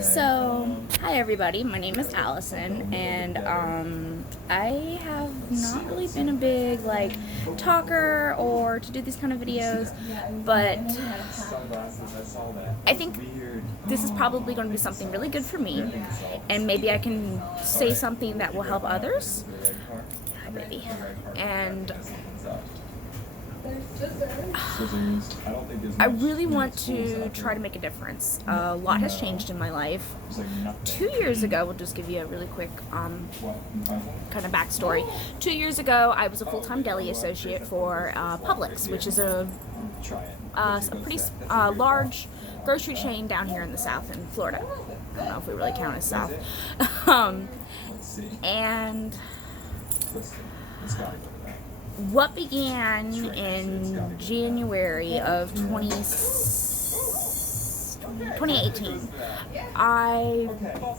So, hi everybody, my name is Allison, and I have not really been a big, talker or to do these kind of videos, but I think this is probably going to be something really good for me, and maybe I can say something that will help others. Hi, baby. And I really want to try to make a difference. A lot has changed in my life. 2 years ago, we'll just give you a really quick kind of backstory. 2 years ago, I was a full-time deli associate for Publix, which is a pretty large grocery chain down here in the South in Florida. I don't know if we really count as South. And what began in January of 2018, I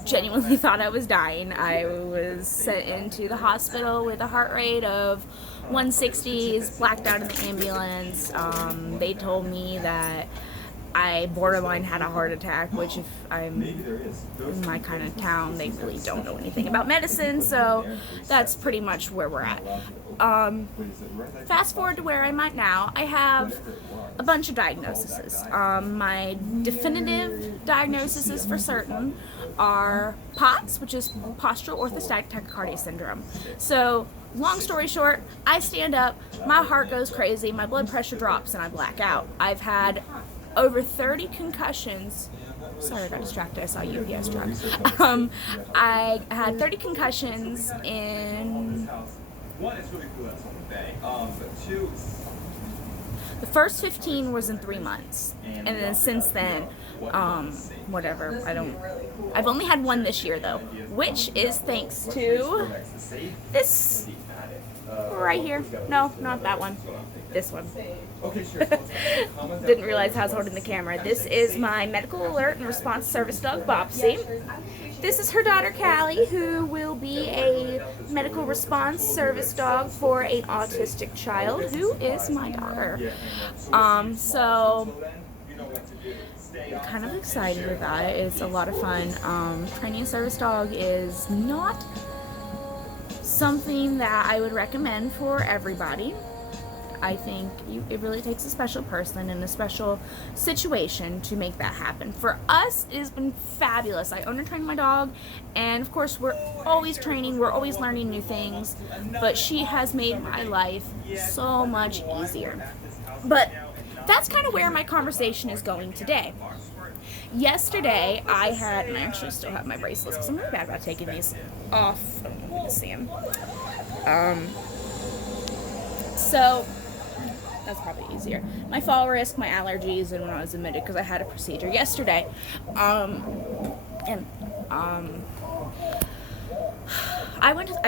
genuinely thought I was dying. I was sent into the hospital with a heart rate of 160s, blacked out in the ambulance. They told me that I borderline had a heart attack, which if I'm in my kind of town, they really don't know anything about medicine, so that's pretty much where we're at. Fast forward to where I'm at now, I have a bunch of diagnoses. My definitive diagnoses for certain are POTS, which is postural orthostatic tachycardia syndrome. So, long story short, I stand up, my heart goes crazy, my blood pressure drops, and I black out. I've had over 30 concussions. Sorry, I got distracted. I saw UPS truck. I had 30 concussions in. The first 15 was in 3 months, and then since then, whatever. I've only had one this year though, which is thanks to this right here. No, not that one. This one. Didn't realize I was holding the camera. This is my medical alert and response service dog, Bopsy. This is her daughter, Callie, who will be a medical response service dog for an autistic child, who is my daughter. So I'm kind of excited about it. It's a lot of fun. Training a service dog is not something that I would recommend for everybody. I think it really takes a special person and a special situation to make that happen. For us, it has been fabulous. I own and train my dog, and of course, we're always training, we're always learning new things, but she has made my life so much easier. But that's kind of where my conversation is going today. Yesterday, I actually still have my bracelets because I'm really bad about taking these off. I don't want to see them. So that's probably easier. My fall risk, my allergies, and when I was admitted because I had a procedure yesterday. I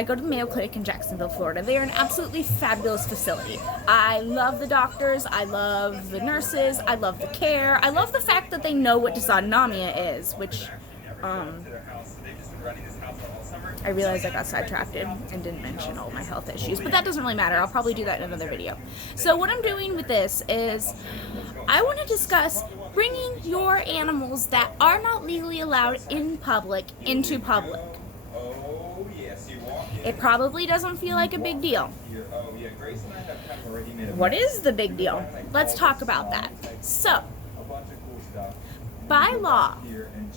go to the Mayo Clinic in Jacksonville, Florida. They are an absolutely fabulous facility. I love the doctors, I love the nurses, I love the care, I love the fact that they know what dysautonomia is, which I realized I got sidetracked and didn't mention all my health issues, but that doesn't really matter. I'll probably do that in another video. So what I'm doing with this is I want to discuss bringing your animals that are not legally allowed in public into public. It probably doesn't feel like a big deal. What is the big deal? Let's talk about that. So, by law,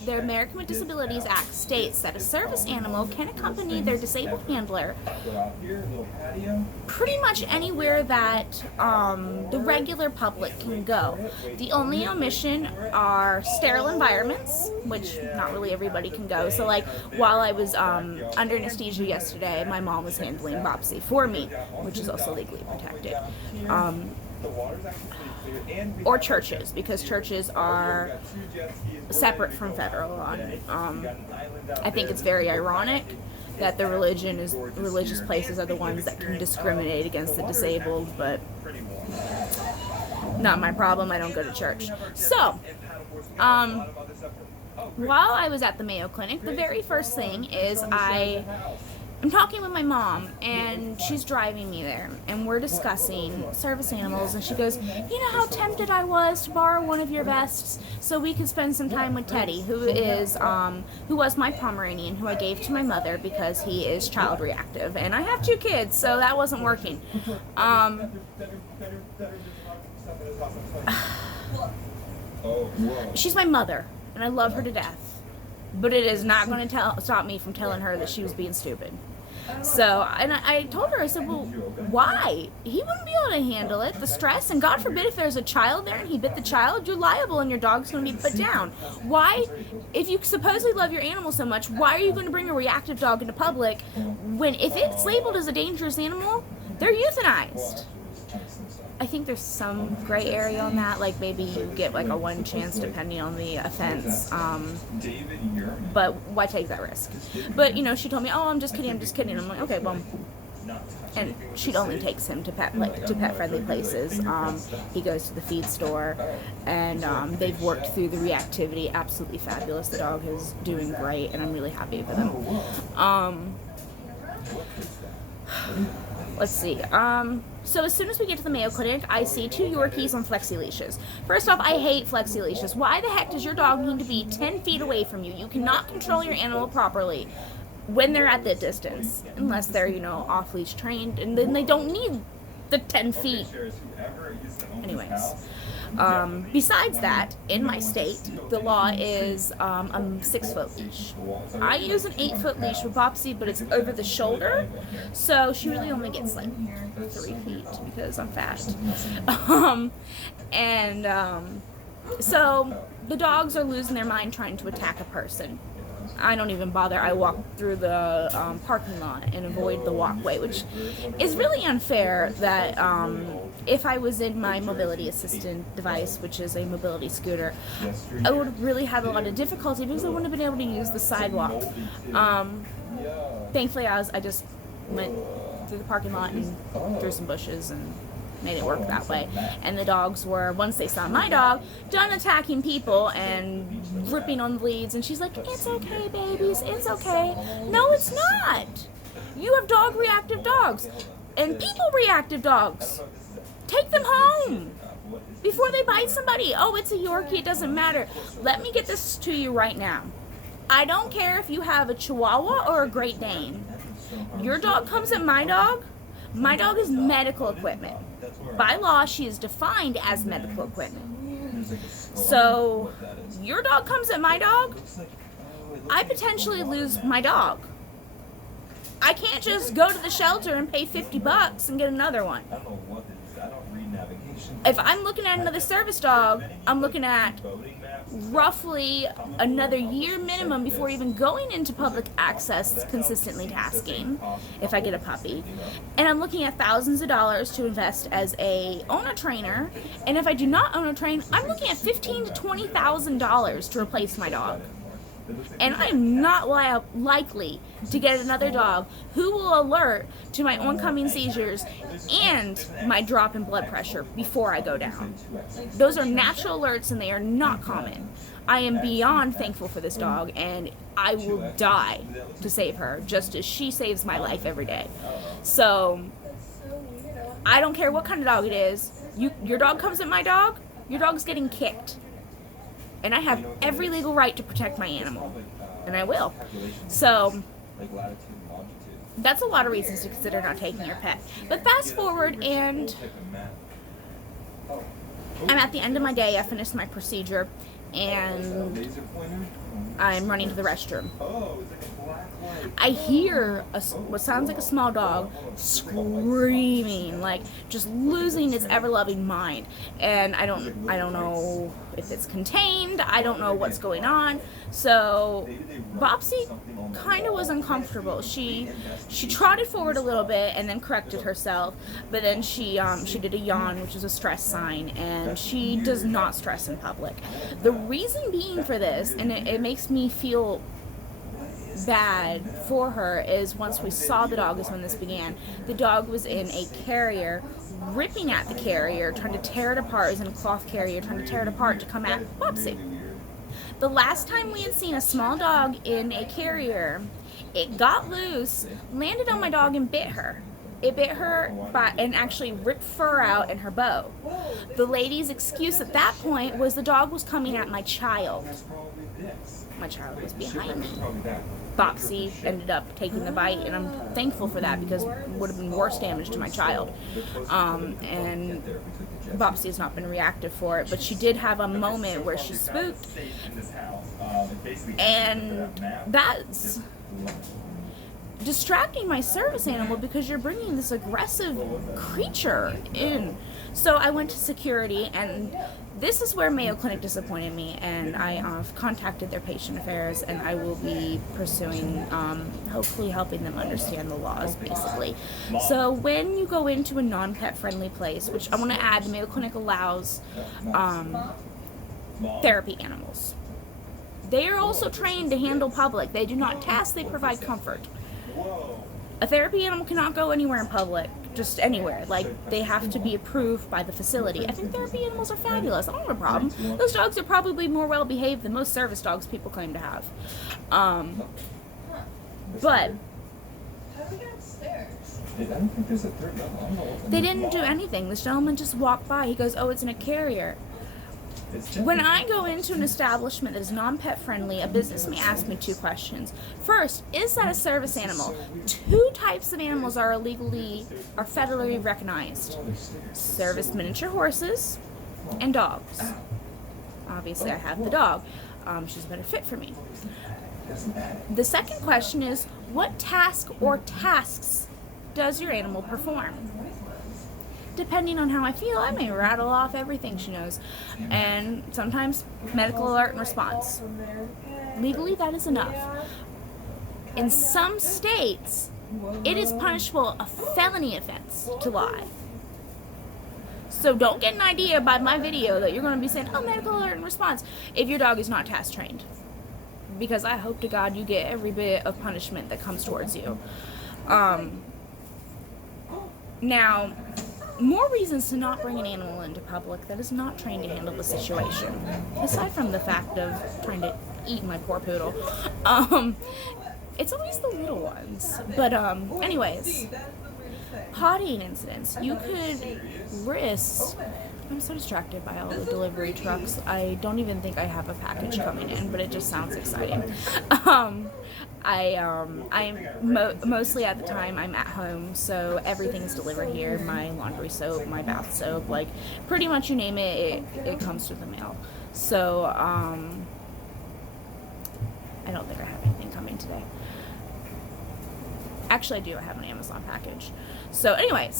the American with Disabilities Act states that a service animal can accompany their disabled handler pretty much anywhere that the regular public can go. The only omission are sterile environments, which not really everybody can go. So while I was under anesthesia yesterday, my mom was handling Bopsy for me, which is also legally protected. Or churches, because churches are separate from federal law. I think it's very ironic that the religious places are the ones that can discriminate against the disabled, but not my problem. I don't go to church. So, while I was at the Mayo Clinic, the very first thing is I'm I'm talking with my mom, and she's driving me there, and we're discussing service animals, and she goes, you know how tempted I was to borrow one of your vests so we could spend some time with Teddy, who was my Pomeranian, who I gave to my mother because he is child reactive, and I have 2 kids, so that wasn't working. She's my mother, and I love her to death, but it is not going to stop me from telling her that she was being stupid. So, and I told her, I said, well, why? He wouldn't be able to handle it, the stress, and God forbid if there's a child there and he bit the child, you're liable and your dog's going to be put down. Why, if you supposedly love your animal so much, why are you going to bring a reactive dog into public when, if it's labeled as a dangerous animal, they're euthanized? I think there's some gray area on that, like maybe you get like a 1 chance depending on the offense, but why take that risk? But, you know, she told me, oh, I'm just kidding. I'm like, okay, well, and she only takes him to pet-friendly places. He goes to the feed store, and they've worked through the reactivity, absolutely fabulous. The dog is doing great, and I'm really happy for them. Let's see. So as soon as we get to the Mayo Clinic, I see 2 Yorkies on flexi leashes. First off, I hate flexi leashes. Why the heck does your dog need to be 10 feet away from you? You cannot control your animal properly when they're at that distance, unless they're, you know, off-leash trained, and then they don't need the 10 feet. Anyways. Besides that, in my state, the law is a 6-foot leash. I use an 8-foot leash with Bopsy, but it's over the shoulder, so she really only gets like 3 feet because I'm fast. So the dogs are losing their mind trying to attack a person. I don't even bother. I walk through the parking lot and avoid the walkway, which is really unfair that if I was in my mobility assistant device, which is a mobility scooter, I would have really had a lot of difficulty because I wouldn't have been able to use the sidewalk. Thankfully, I just went through the parking lot and through some bushes and made it work that way. And the dogs were, once they saw my dog, done attacking people and ripping on the leads, and she's like, it's okay, babies, it's okay. No, it's not. You have dog reactive dogs and people reactive dogs. Take them home before they bite somebody. Oh, it's a Yorkie, it doesn't matter. Let me get this to you right now. I don't care if you have a Chihuahua or a Great Dane. Your dog comes at my dog is medical equipment. By law, she is defined as medical equipment. So, your dog comes at my dog, I potentially lose my dog. I can't just go to the shelter and pay $50 and get another one. If I'm looking at another service dog, I'm looking at roughly another year minimum before even going into public access consistently tasking if I get a puppy. And I'm looking at thousands of dollars to invest as a owner trainer, and if I do not own a train, I'm looking at $15,000 to $20,000 to replace my dog. And I'm not likely to get another dog who will alert to my oncoming seizures and my drop in blood pressure before I go down. Those are natural alerts and they are not common. I am beyond thankful for this dog, and I will die to save her, just as she saves my life every day. So, I don't care what kind of dog it is. Your dog comes at my dog, your dog's getting kicked. And I have every legal right to protect my animal. And I will. So, that's a lot of reasons to consider not taking your pet. But fast forward, and I'm at the end of my day. I finished my procedure, and I'm running to the restroom. I hear what sounds like a small dog screaming, like just losing its ever-loving mind. And I don't know if it's contained. I don't know what's going on. So Bopsy kind of was uncomfortable. She trotted forward a little bit and then corrected herself, but then she did a yawn, which is a stress sign, and she does not stress in public. The reason being for this, and it makes me feel bad for her, is once we saw the dog is when this began. The dog was in a carrier, ripping at the carrier, trying to tear it apart. It was in a cloth carrier, trying to tear it apart to come at Bopsy. The last time we had seen a small dog in a carrier, it got loose, landed on my dog, and bit her. It bit her and actually ripped fur out in her bow. The lady's excuse at that point was the dog was coming at my child. My child was behind me. Bopsy ended up taking the bite, and I'm thankful for that because it would have been worse damage to my child. And Bopsy has not been reactive for it, but she did have a moment where she spooked, and that's distracting my service animal because you're bringing this aggressive creature in. So I went to security, and this is where Mayo Clinic disappointed me, and I contacted their patient affairs, and I will be pursuing, hopefully helping them understand the laws, basically. So when you go into a non-pet friendly place, which I want to add, the Mayo Clinic allows therapy animals. They are also trained to handle public. They do not task, they provide comfort. A therapy animal cannot go anywhere in public, just anywhere. Like, they have to be approved by the facility. I think therapy animals are fabulous. I don't have a problem. Those dogs are probably more well behaved than most service dogs people claim to have. But they didn't do anything. This gentleman just walked by. He goes, "Oh, it's in a carrier." When I go into an establishment that is non-pet friendly, a business may ask me two questions. First, is that a service animal? Two types of animals are federally recognized: service miniature horses and dogs. Obviously, I have the dog. She's a better fit for me. The second question is, what task or tasks does your animal perform? Depending on how I feel, I may rattle off everything she knows. And sometimes medical alert and response. Legally, that is enough. In some states, it is punishable a felony offense to lie. So don't get an idea by my video that you're going to be saying, "Oh, medical alert and response," if your dog is not task trained. Because I hope to God you get every bit of punishment that comes towards you. Now, more reasons to not bring an animal into public that is not trained to handle the situation, aside from the fact of trying to eat my poor poodle. It's always the little ones. But anyways, pottying incidents. You could risk. I'm so distracted by all the delivery trucks. I don't even think I have a package coming in, but it just sounds exciting. Mostly at the time I'm at home, so everything is delivered here. My laundry soap, my bath soap, like pretty much you name it, it comes through the mail. So I don't think I have anything coming today. Actually, I do. I have an Amazon package. So anyway,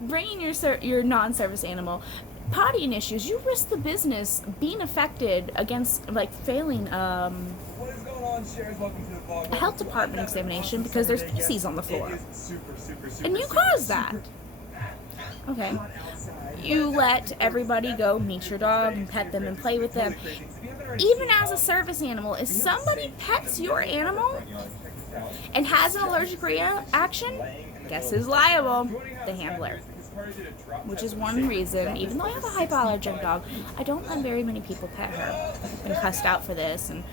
bringing your non-service animal, pottying issues, you risk the business being affected against, like, failing a health department examination because there's feces on the floor. And you caused that. Okay. You let everybody go meet your dog and pet them and play with them. Even as a service animal, if somebody pets your animal and has an allergic reaction, guess who's liable? The handler. Which is one reason, even though I have a hypoallergenic dog, I don't let very many people pet her. I've been cussed out for this, and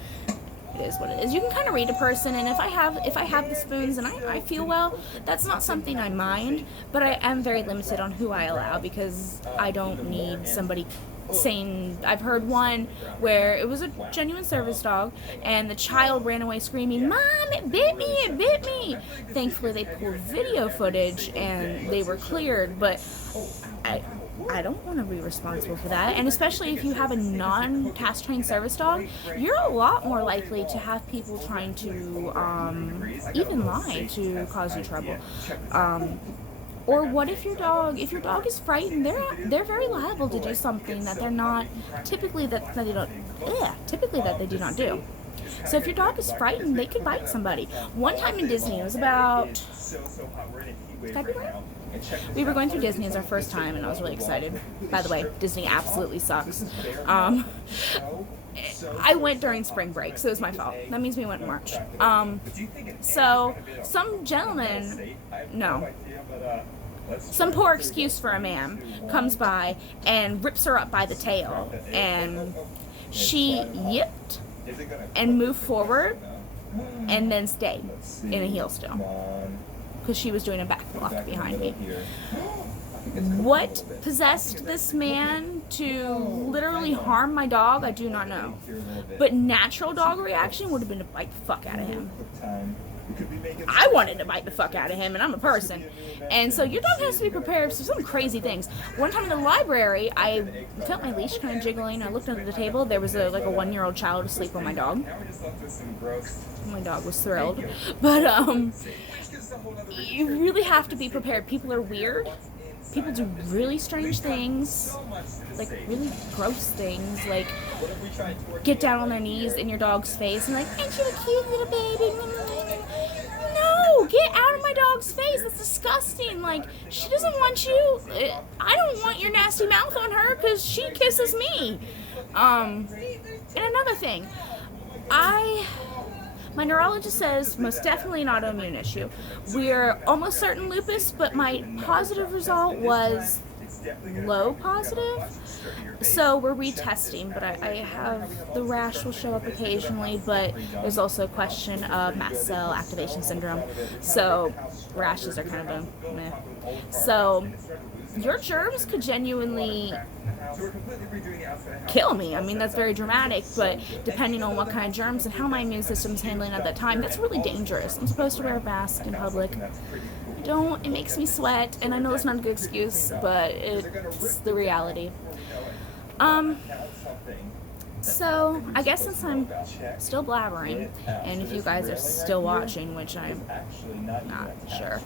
it is what it is. You can kind of read a person, and if I have the spoons and I feel well, that's not something I mind, but I am very limited on who I allow because I don't need somebody saying. I've heard one where it was a genuine service dog and the child ran away screaming, "Mom, it bit me, it bit me." Thankfully they pulled video footage and they were cleared, but I don't want to be responsible for that. And especially if you have a non-task trained service dog, you're a lot more likely to have people trying to even lie to cause you trouble. Or what if your dog is frightened, they're very liable to do something that they're not typically that they do not do. So if your dog is frightened, they could bite somebody. One time in Disney, it was about February. We were going through Disney as our first time, and I was really excited. By the way, Disney absolutely sucks. I went during spring break, so it was my fault. That means we went in March. So some gentleman, some poor excuse for a man comes by and rips her up by the tail, and She yipped and moved forward and then stayed in a heel still because she was doing a back block behind me. What possessed this man to literally harm my dog, I do not know. But natural dog reaction would have been to bite the fuck out of him. I wanted to bite the fuck out of him, and I'm a person. And so your dog has to be prepared for some crazy things. One time in the library, I felt my leash kind of jiggling. I looked under the table. There was a 1-year-old child asleep on my dog. My dog was thrilled. But you really have to be prepared. People are weird. People do really strange things, like really gross things, like get down on their knees in your dog's face and like, aren't you a cute little baby? No, get out of my dog's face. That's disgusting. Like, she doesn't want you. I don't want your nasty mouth on her because she kisses me. And another thing, my neurologist says most definitely an autoimmune issue. We're almost certain lupus, but my positive result was low positive. So we're retesting, but I have the rash will show up occasionally, but there's also a question of mast cell activation syndrome. So rashes are kind of a meh. So your germs could genuinely kill me. I mean, that's very dramatic, but depending on what kind of germs and how my immune system's handling at that time, that's really dangerous. I'm supposed to wear a mask in public. I don't. It makes me sweat, and I know it's not a good excuse, but it's the reality. So I guess since I'm still blabbering, and if you guys are still watching, which I'm not sure,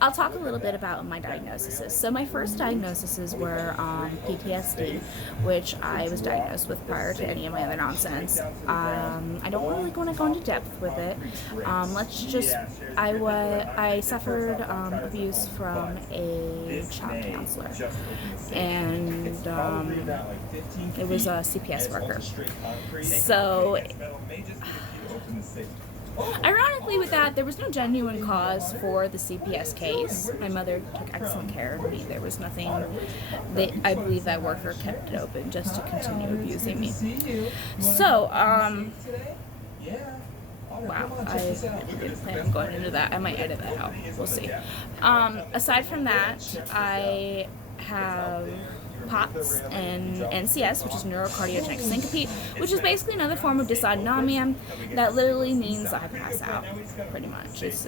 I'll talk a little bit about my diagnoses. So my first diagnoses were PTSD, which I was diagnosed with prior to any of my other nonsense. I don't really want to go into depth with it. I suffered abuse from a child counselor, and it was a CPS worker. So ironically with that, there was no genuine cause for the CPS case. My mother took excellent care of me. There was nothing that I believe that worker kept it open just to continue abusing me. So, wow, I didn't plan on going into that. I might edit that out. We'll see. Aside from that, I have POTS and NCS, which is neurocardiogenic syncope, which is basically another form of dysautonomia that literally means I pass out, pretty much. It's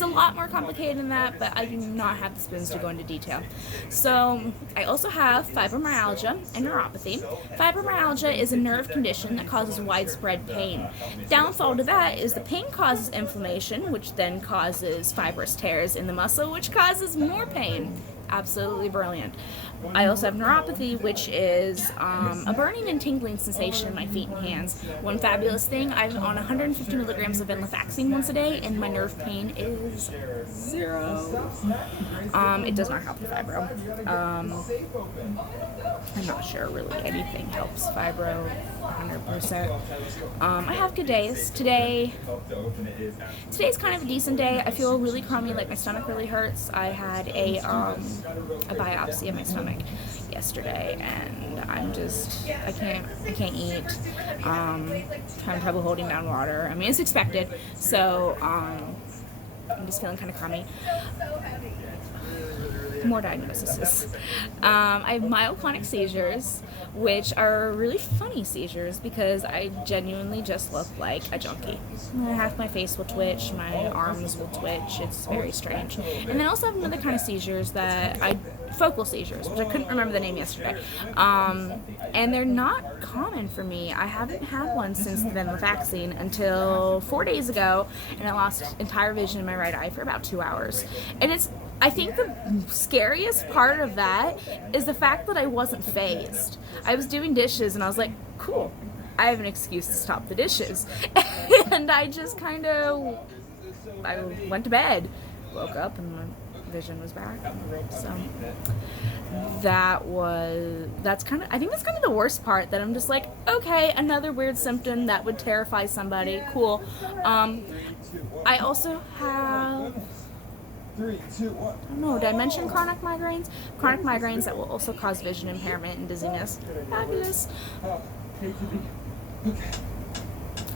a lot more complicated than that, but I do not have the spoons to go into detail. So I also have fibromyalgia and neuropathy. Fibromyalgia is a nerve condition that causes widespread pain. Downfall to that is the pain causes inflammation, which then causes fibrous tears in the muscle, which causes more pain. Absolutely brilliant. I also have neuropathy, which is a burning and tingling sensation in my feet and hands. One fabulous thing, I'm on 150 milligrams of venlafaxine once a day, and my nerve pain is 0. It does not help with fibro. I'm not sure really anything helps fibro 100%. I have good days. Today's kind of a decent day. I feel really crummy, like my stomach really hurts. I had a biopsy of my stomach yesterday, and I can't eat. Having trouble holding down water. I mean, it's expected, so I'm just feeling kind of crummy. More diagnoses. I have myoclonic seizures, which are really funny seizures because I genuinely just look like a junkie. Half my face will twitch, my arms will twitch. It's very strange. And then I also have another kind of seizures focal seizures, which I couldn't remember the name yesterday. And they're not common for me. I haven't had one since the venlafaxine until 4 days ago, and I lost entire vision in my right eye for about 2 hours. And I think the scariest part of that is the fact that I wasn't phased. I was doing dishes and I was like, cool, I have an excuse to stop the dishes. And I just I went to bed, woke up, and my vision was back. So that's kind of the worst part, that I'm just like, okay, another weird symptom that would terrify somebody. Cool. I also have 3, 2, 1. I don't know, did I mention chronic migraines? Chronic migraines that will also cause vision impairment and dizziness. Fabulous. Okay.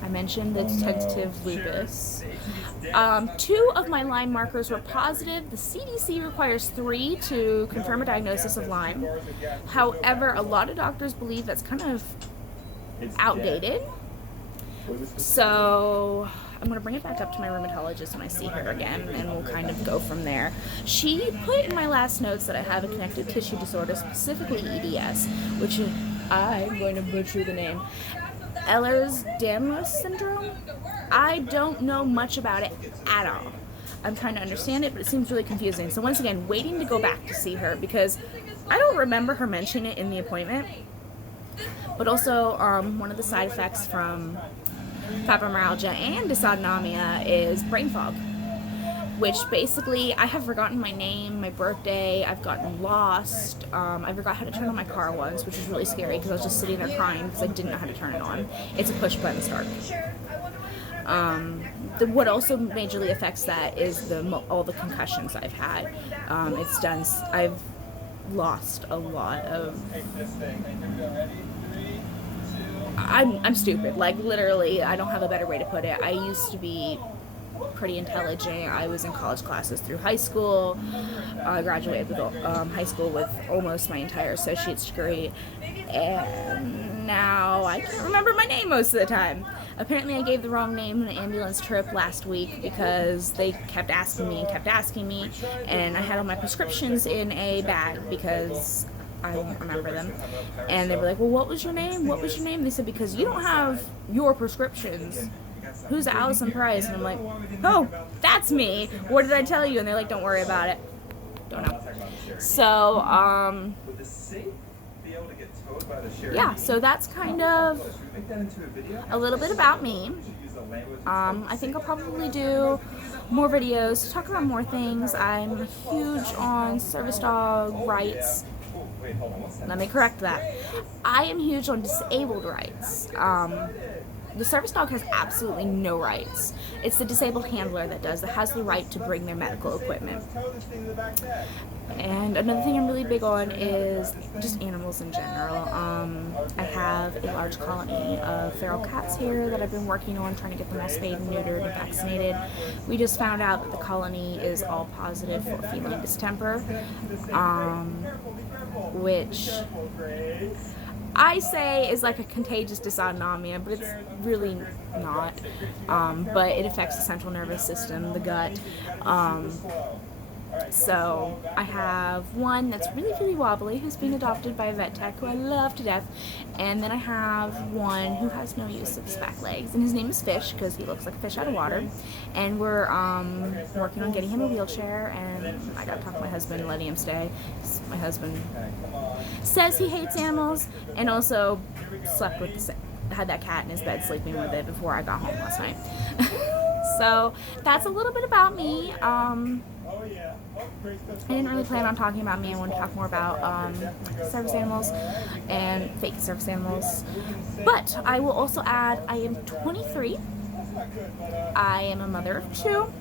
I mentioned the tentative lupus. 2 of my Lyme markers were positive. The CDC requires 3 to confirm a diagnosis of Lyme. However, a lot of doctors believe that's kind of outdated. So I'm going to bring it back up to my rheumatologist when I see her again, and we'll kind of go from there. She put in my last notes that I have a connective tissue disorder, specifically EDS, which I'm going to butcher the name. Ehlers-Danlos syndrome? I don't know much about it at all. I'm trying to understand it, but it seems really confusing. So once again, waiting to go back to see her because I don't remember her mentioning it in the appointment. But also, one of the side effects from fibromyalgia and dysautonomia is brain fog, which basically I have forgotten my name, my birthday, I've gotten lost, I forgot how to turn on my car once, which was really scary because I was just sitting there crying because I didn't know how to turn it on. It's a push button start. What also majorly affects that is all the concussions I've had. I've lost a lot of. I'm stupid. Like literally, I don't have a better way to put it. I used to be pretty intelligent. I was in college classes through high school. I graduated with high school with almost my entire associate's degree, and now I can't remember my name most of the time. Apparently I gave the wrong name on an ambulance trip last week because they kept asking me, and I had all my prescriptions in a bag because I won't remember them. And they were like, well, what was your name? They said, because you don't have your prescriptions. Who's Allison Price? And I'm like, oh, that's me. What did I tell you? And they're like, don't worry about it. Don't know. So, yeah, so that's kind of a little bit about me. I think I'll probably do more videos to talk about more things. I'm huge on service dog rights. Let me correct that. I am huge on disabled rights. The service dog has absolutely no rights. It's the disabled handler that has the right to bring their medical equipment. And another thing I'm really big on is just animals in general. I have a large colony of feral cats here that I've been working on, trying to get them all spayed and neutered and vaccinated. We just found out that the colony is all positive for feline distemper, which I say is like a contagious dysautonomia, but it's really not. But it affects the central nervous system, the gut. So I have one that's really, really wobbly who's being adopted by a vet tech who I love to death. And then I have one who has no use of his back legs. And his name is Fish because he looks like a fish out of water. And we're working on getting him a wheelchair. And I got to talk to my husband and letting him stay. My husband says he hates animals and also had that cat in his bed sleeping with it before I got home last night. So that's a little bit about me. I didn't really plan on talking about me. I wanted to talk more about service animals and fake service animals. But I will also add, I am 23. I am a mother of 2.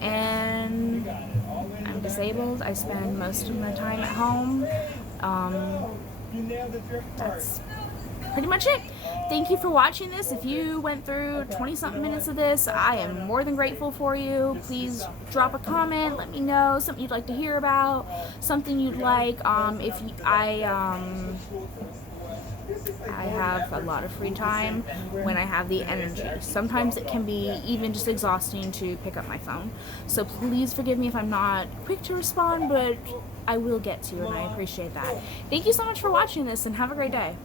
And I'm disabled. I spend most of my time at home. That's pretty much it. Thank you for watching this. If you went through 20-something minutes of this, I am more than grateful for you. Please drop a comment. Let me know something you'd like to hear about, something you'd like. I have a lot of free time when I have the energy. Sometimes it can be even just exhausting to pick up my phone. So please forgive me if I'm not quick to respond, but I will get to, and I appreciate that. Thank you so much for watching this, and have a great day.